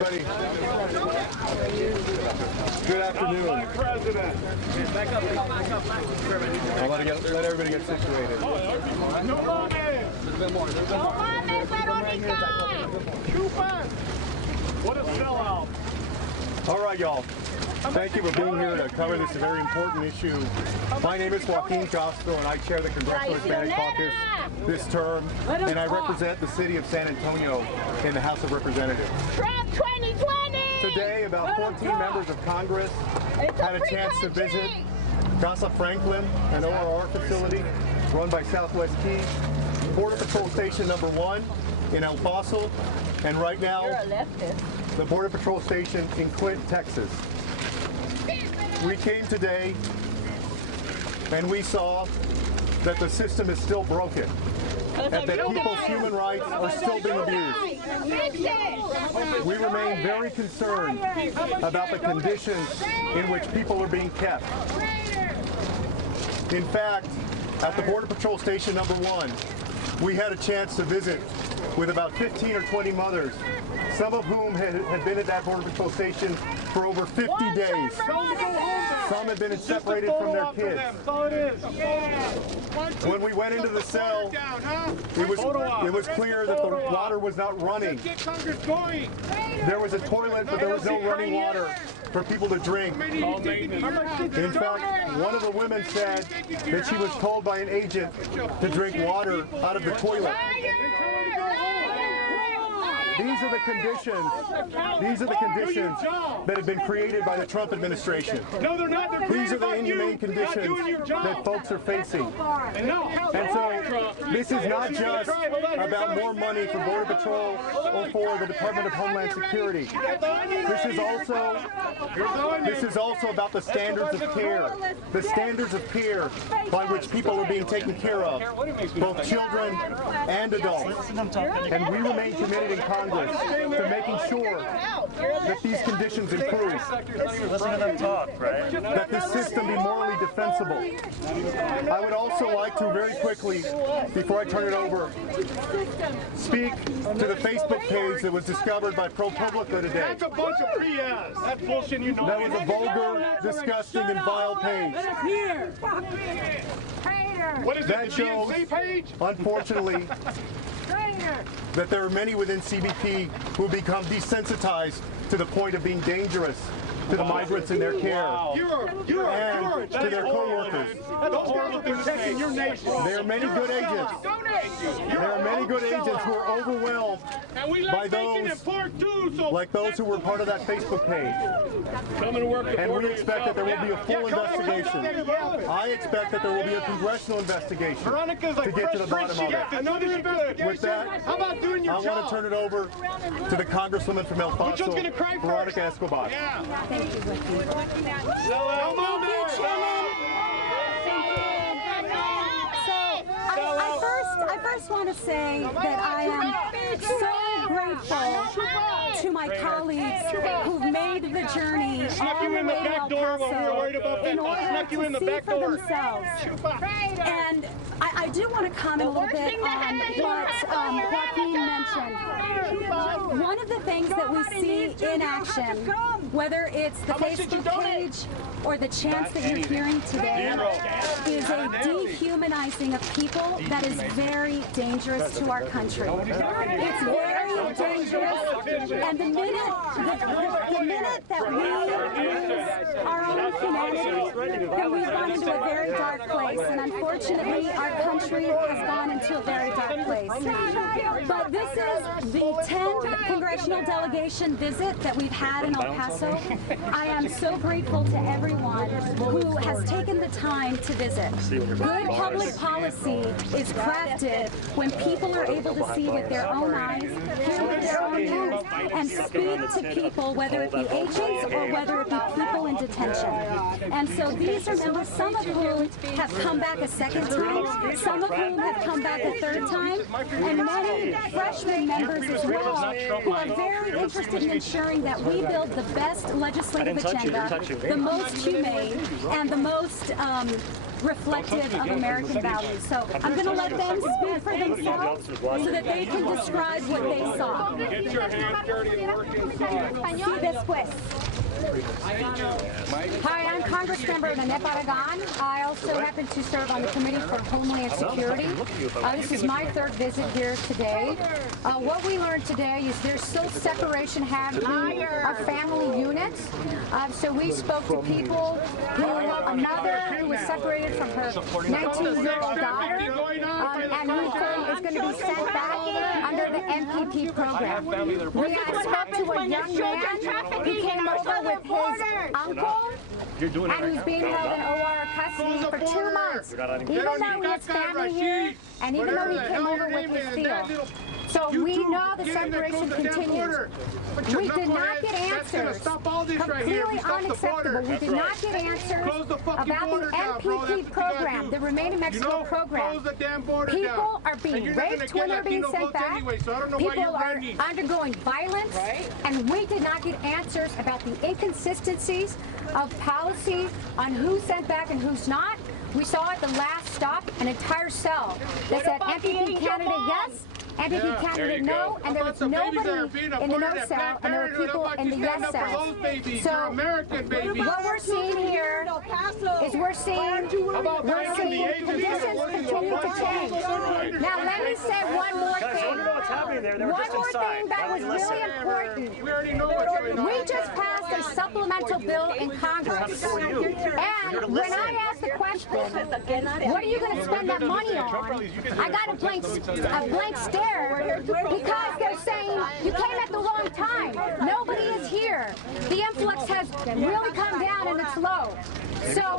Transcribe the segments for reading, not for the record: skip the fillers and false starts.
Good afternoon. I'll let everybody get situated. What a sellout. All right, y'all. Thank you for being here to cover this very important issue. My name is Joaquin Castro, and I chair the Congressional Hispanic Caucus this term, and I represent the city of San Antonio in the House of Representatives. Trump 2020! Today, about 14 members of Congress had a chance to visit Casa Franklin, an ORR facility run by Southwest Key, Border Patrol Station number 1 in El Paso, and right now, the Border Patrol Station in Clint, Texas. We came today and we saw that the system is still broken and that people's human rights are still being abused. We remain very concerned about the conditions in which people are being kept. In fact, at the Border Patrol Station number 1, we had a chance to visit with about 15 or 20 mothers, some of whom had been at that Border Patrol Station for over 50 days. Some had been separated from their kids. When we went into the cell, it was clear that the water was not running. There was a toilet, but there was no running water for people to drink. In fact, one of the women said that she was told by an agent to drink water out of the toilet. These are the conditions that have been created by the Trump administration. No, they're not. These are the inhumane conditions that folks are facing. And so this is not just about more money for Border Patrol or for the Department of Homeland Security. This is also about the standards of care. The standards of care by which people are being taken care of, both children and adults. And we remain committed in Congress to making sure that these conditions improve, that this system be morally defensible. I would also like to very quickly, before I turn it over, speak to the Facebook page that was discovered by ProPublica today. That's a bunch of BS. That's bullshit, you know. That was a vulgar, disgusting, and vile page. What is that it, the shows, DNC page? Unfortunately, that there are many within CBP who become desensitized to the point of being dangerous to the migrants in their care and to their co-workers. Those guys are protecting your nation. There are many good agents. There are many good agents who are overwhelmed by those like those who were part of that Facebook page. And we expect that there will be a full investigation. I expect that there will be a congressional investigation to get to the bottom of it. With that, I want to turn it over to the Congresswoman from El Paso, Veronica Escobar. I first want to say that I am so grateful to my colleagues who've made the journey all the way to El Paso in order to see for themselves. And I do want to comment a little bit on what Joaquin mentioned. One of the things that we see in action, whether it's the Facebook page or the chants that you're hearing today, is a dehumanizing of people that is very dangerous to our country. It's very dangerous, and the minute that we lose our own humanity, then we've gone into a very dark place, and unfortunately our country has gone into a very dark place. But this is the 10th congressional delegation visit that we've had in El Paso. I am so grateful to everyone who has taken the time to visit. Good public policy is crafted when people are able to see with their own eyes, hear with their own ears, and speak to people, whether it be agents or whether it be people in detention. And so these are members, some of whom have come back a second time, some of whom have come back a third time, and many freshman members as well who are very interested in ensuring that we build the best legislative agenda, the most humane, and the most reflective of American values. So I'm going to let them speak for themselves so that they can describe what they saw. Get your hands dirty and work inside. See después. Hi, I'm Congressmember Nanette Barragan. I also happen to serve on the Committee for Homeland Security. This is my third visit here today. What we learned today is there's still separation happening of family units. So we spoke to people who, a mother who was separated from her 19-year-old daughter, and who is going to be sent back under the MPP program. We spoke to a young man who came over with his uncle, and who's being held in OR custody for 2 months, even though he has family here, and even though he came over with his field. So we know the separation continues. We did not get answers. Completely unacceptable. We did not get answers about the MPP program, the Remain in Mexico program. People are being raped when they're being sent back. People are undergoing violence. And we did not get answers about the inconsistencies of policy on who's sent back and who's not. We saw at the last stop an entire cell that said MPP candidate yes, MPP candidate no, and there was nobody in the no cell, and there were people in the yes cell. So what we're seeing here is we're seeing conditions continue to change. Now let me say one more thing. One more thing that was really important. We just passed a supplemental bill in Congress, and when I asked the question, what are you going to spend that money on? I got a blank stare because they're saying you came at the wrong time. Nobody is here. The influx has really come down and it's low. So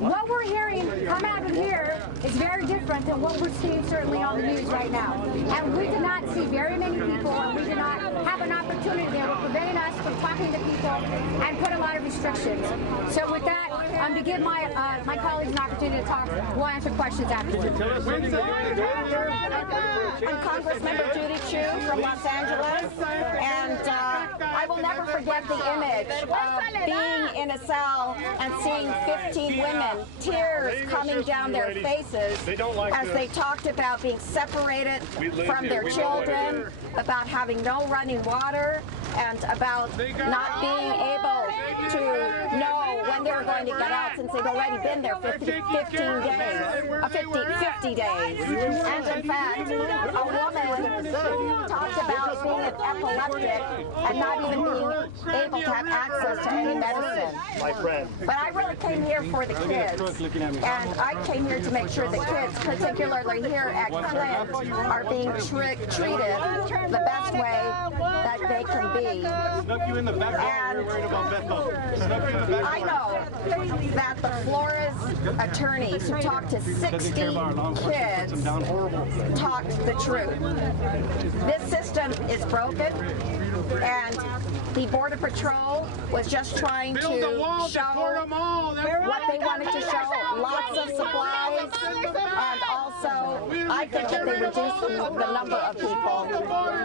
what we're hearing come out of here is very different than what we're seeing certainly on the news right now. And we did not see very many people, and we did not have an opportunity. They were preventing us from talking to people and put a lot of restrictions. So with that, to give my colleagues an opportunity to talk, we'll answer questions afterwards. I'm Congressmember Judy Chu from Los Angeles, and I will never forget the image of being in a cell and seeing 15 women, tears coming down their faces as they talked about being separated from their children, about having no running water, and about not being able to know when they were going to get out since they've already been there 50 days. And in fact, a woman talked about being epileptic and not even being able to have access to any medicine. But I really came here for the kids, and I came here to make sure the kids, particularly here at Clint, are being treated the best way that they can be. And I know that the Flores attorneys who talked to 60 kids talked the truth. This system is broken, and the Border Patrol was just trying to show what they wanted to show, lots of supplies, and also I think that they reduced the number of people,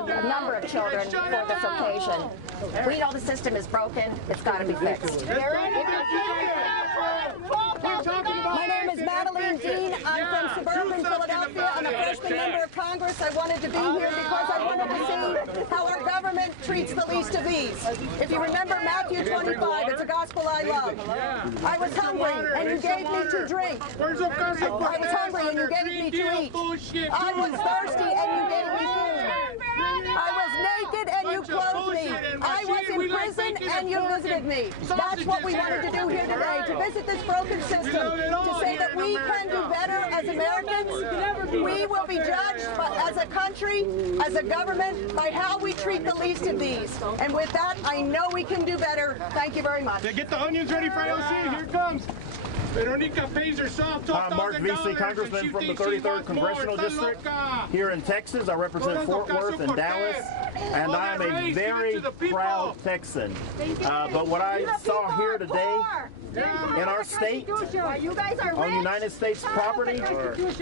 the number of children for this occasion. We know the system is broken. It's got to be fixed. My name is Madeline Dean. I'm from suburban Philadelphia. I'm a freshman member of Congress. I wanted to be here because I wanted to see how our government treats the least of these. If you remember Matthew 25, it's a gospel I love. I was hungry and you gave me to drink. I was hungry and you gave me to eat. I was thirsty and you gave me food. I was naked and you clothed me. I was in prison and you visited me. That's what we wanted to do here today, to visit this broken system, to say that we can do better as Americans. We will be judged as a country, as a government, by how we treat the least of these. And with that, I know we can do better. Thank you very much. Get the onions ready for LC. Here it comes. Veronica pays herself. I'm Mark Vesey, Congressman from the 33rd Congressional District here in Texas. I represent Fort Worth and Dallas, and I am a very proud Texan. But what I saw here today in our state, on United States property,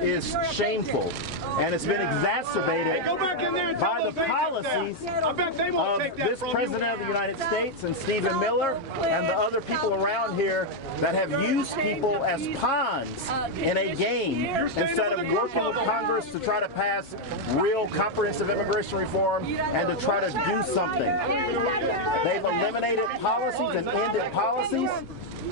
is shameful. And it's been exacerbated by the policies of this President of the United States and Stephen Miller and the other people around here that have used people people as pawns in a game instead of working with Congress to try to pass real comprehensive immigration reform and to try to do something. They've eliminated policies and ended policies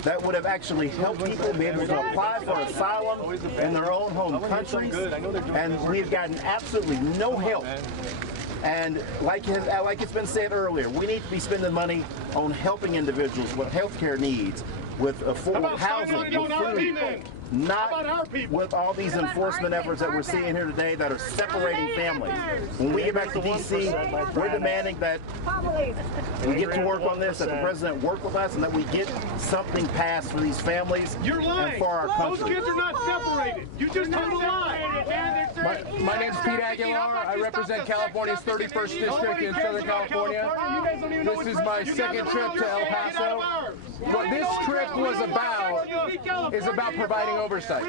that would have actually helped people be able to apply for asylum in their own home countries, and we've gotten absolutely no help. And like it's been said earlier, we need to be spending money on helping individuals with health care needs, with affordable housing, with food, not with all these enforcement efforts that we're seeing here today that are separating families. When we get back to D.C., we're demanding that we get to work on this, that the president work with us, and that we get something passed for these families and for our country. Those kids are not separated. You just told a lie. My name's Pete Aguilar. I represent California's 31st District in Southern California. This is my second trip to El Paso. What this trip was about is about providing oversight.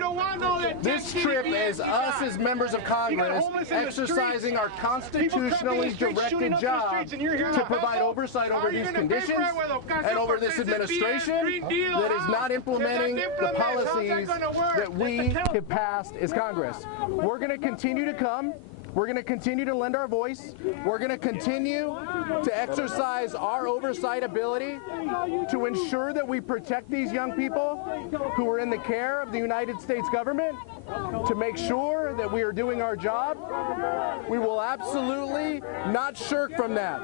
This trip is us as members of Congress exercising our constitutionally directed job to provide oversight over these conditions and over this administration that is not implementing the policies that we have passed as Congress. We're going to continue to come. We're going to continue to lend our voice. We're going to continue to exercise our oversight ability to ensure that we protect these young people who are in the care of the United States government, to make sure that we are doing our job. We will absolutely not shirk from that.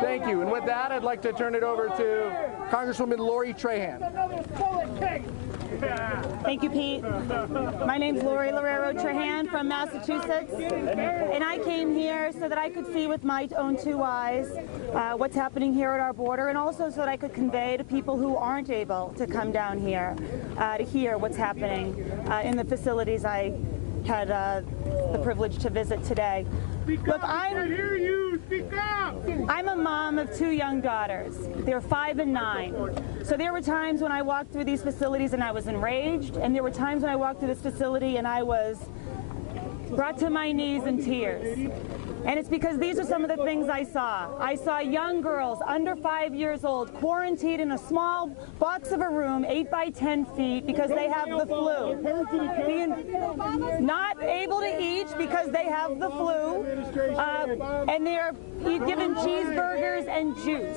Thank you. And with that, I'd like to turn it over to Congresswoman Lori Trahan. Thank you, Pete. My name's Lori Loureiro Trahan from Massachusetts, and I came here so that I could see with my own two eyes what's happening here at our border, and also so that I could convey to people who aren't able to come down here to hear what's happening in the facilities I had the privilege to visit today. Look, I'm a mom of two young daughters. They're 5 and 9. So there were times when I walked through these facilities and I was enraged, and there were times when I walked through this facility and I was brought to my knees in tears. And it's because these are some of the things I saw. I saw young girls under 5 years old quarantined in a small box of a room, 8 by 10 feet, because they have the flu. Being not able to eat because they have the flu, and they're given cheeseburgers and juice.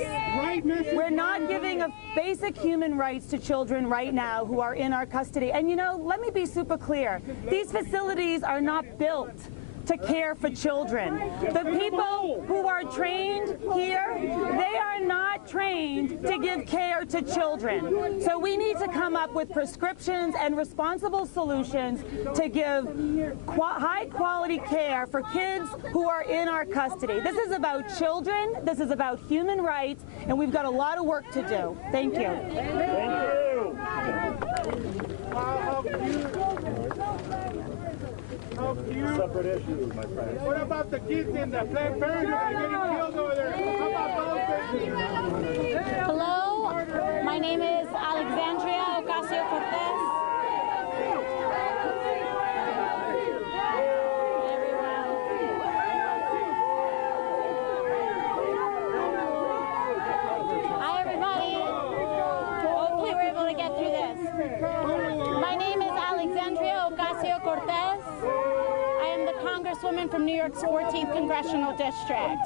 We're not giving basic human rights to children right now who are in our custody. And you know, let me be super clear. These facilities are not built to care for children. The people who are trained here, they are not trained to give care to children. So we need to come up with prescriptions and responsible solutions to give high quality care for kids who are in our custody. This is about children, this is about human rights, and we've got a lot of work to do. Thank you. Separate issues, my friend. What about the kids in the Planned Parenthood that are getting killed over there? How about those issues? Hello, my name is Alexandria Ocasio-Cortez. Hi, everybody. Hopefully we're able to get through this. My name is Alexandria Ocasio-Cortez. Congresswoman from New York's 14th Congressional District.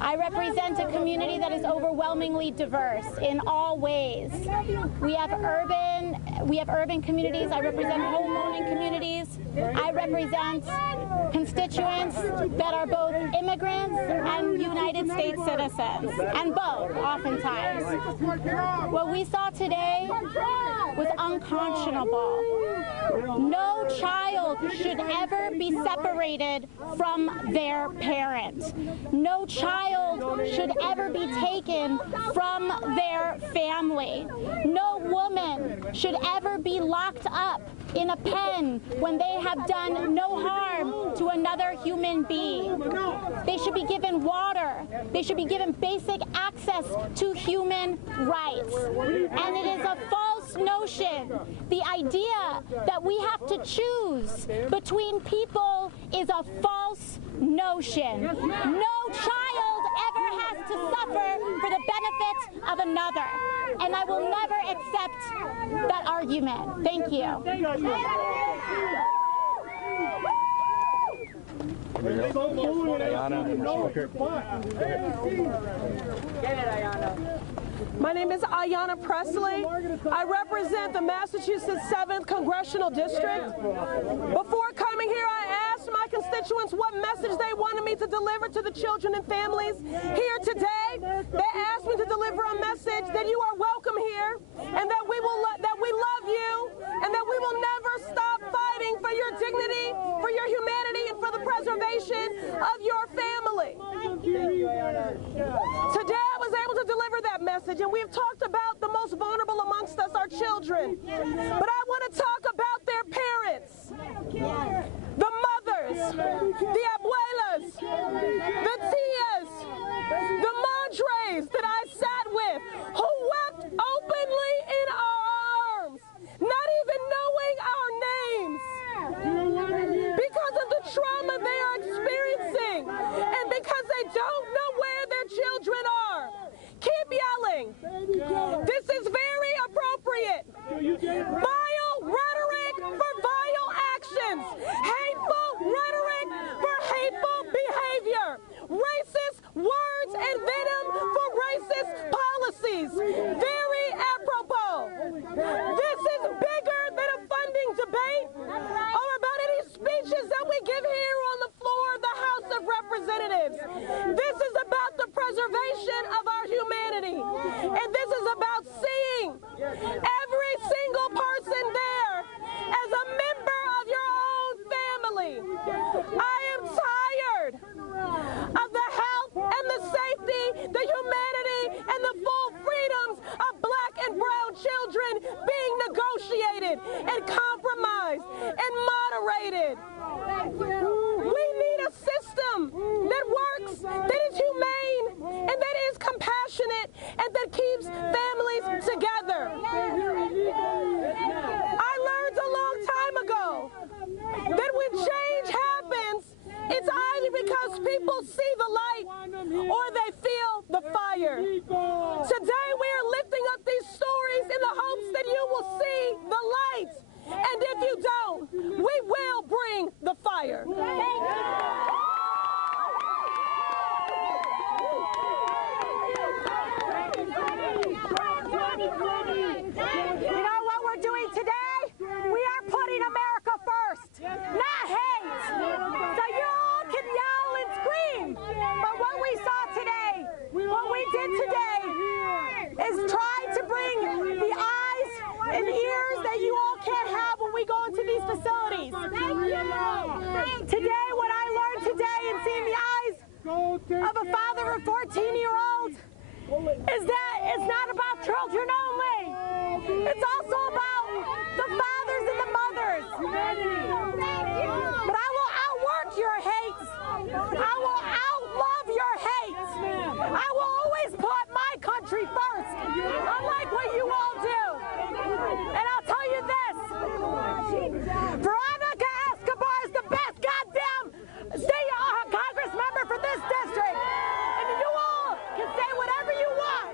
I represent a community that is overwhelmingly diverse in all ways. We have urban communities. I represent home-owning communities. I represent constituents that are both immigrants and United States citizens, and both, oftentimes. What we saw today was unconscionable. No child should ever be separated from their parent. No child should ever be taken from their family. No woman should ever be locked up in a pen when they have done no harm to another human being. They should be given water. They should be given basic access to human rights. And it is a false notion. The idea that we have to choose between people is a false notion. No child ever has to suffer for the benefit of another. And I will never accept that argument. Thank you. My name is Ayanna Presley. I represent the Massachusetts 7th Congressional District. Before coming here, I asked my constituents what message they wanted me to deliver to the children and families here today. They asked me to deliver a message that you are welcome here, and that we love you, and that we will never stop fighting for your dignity, for your humanity, and for the preservation of your family. Today I was able to deliver that message, and we've talked about the most vulnerable amongst us, our children. But I want to talk about their parents, the mothers, the abuelas, the tias, the madres that I sat with, who wept openly in our arms, not even knowing our names, because of the trauma they are experiencing, and because they don't know where their children are. Keep yelling. This is very appropriate. Vile rhetoric for vile actions. Hateful rhetoric for hateful behavior. Racist words and venom for racist policies. Very apropos. This is bigger than a funding debate or about any speeches that we give here on the floor of the House of Representatives. This is about the preservation of our humanity. And this is about seeing every single person there as a member of your own family. I am tired of the health and the safety, the humanity, and the full freedoms of black and brown children being negotiated and compromised and moderated. We need a system that works, that is humane, and that is compassionate, and that keeps families together. I learned a long time ago that when change happens, it's either because people see the light or they feel the fire. Today we are lifting up these stories in the hopes that you will see the light. And if you don't, we will bring the fire. You know what we're doing today? We are putting America first, not hate. So you all can yell and scream. But what we saw today, what we did today, is try to bring the eyes and ears that you all can't have when we go into these facilities. Today, what I learned today and seeing the eyes of a father of a 14-year-old is that it's not about children only. It's also about the fathers and the mothers. But I will outwork your hate. I will outlove your hate. I will always put my country first, unlike what you all do. And I'll tell you this, Veronica Escobar is the best goddamn state Congress member for this district. And you all can say whatever you want,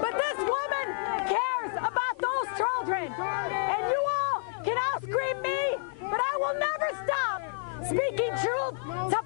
but this woman cares about those children. And you all can out-scream me, but I will never stop speaking truth to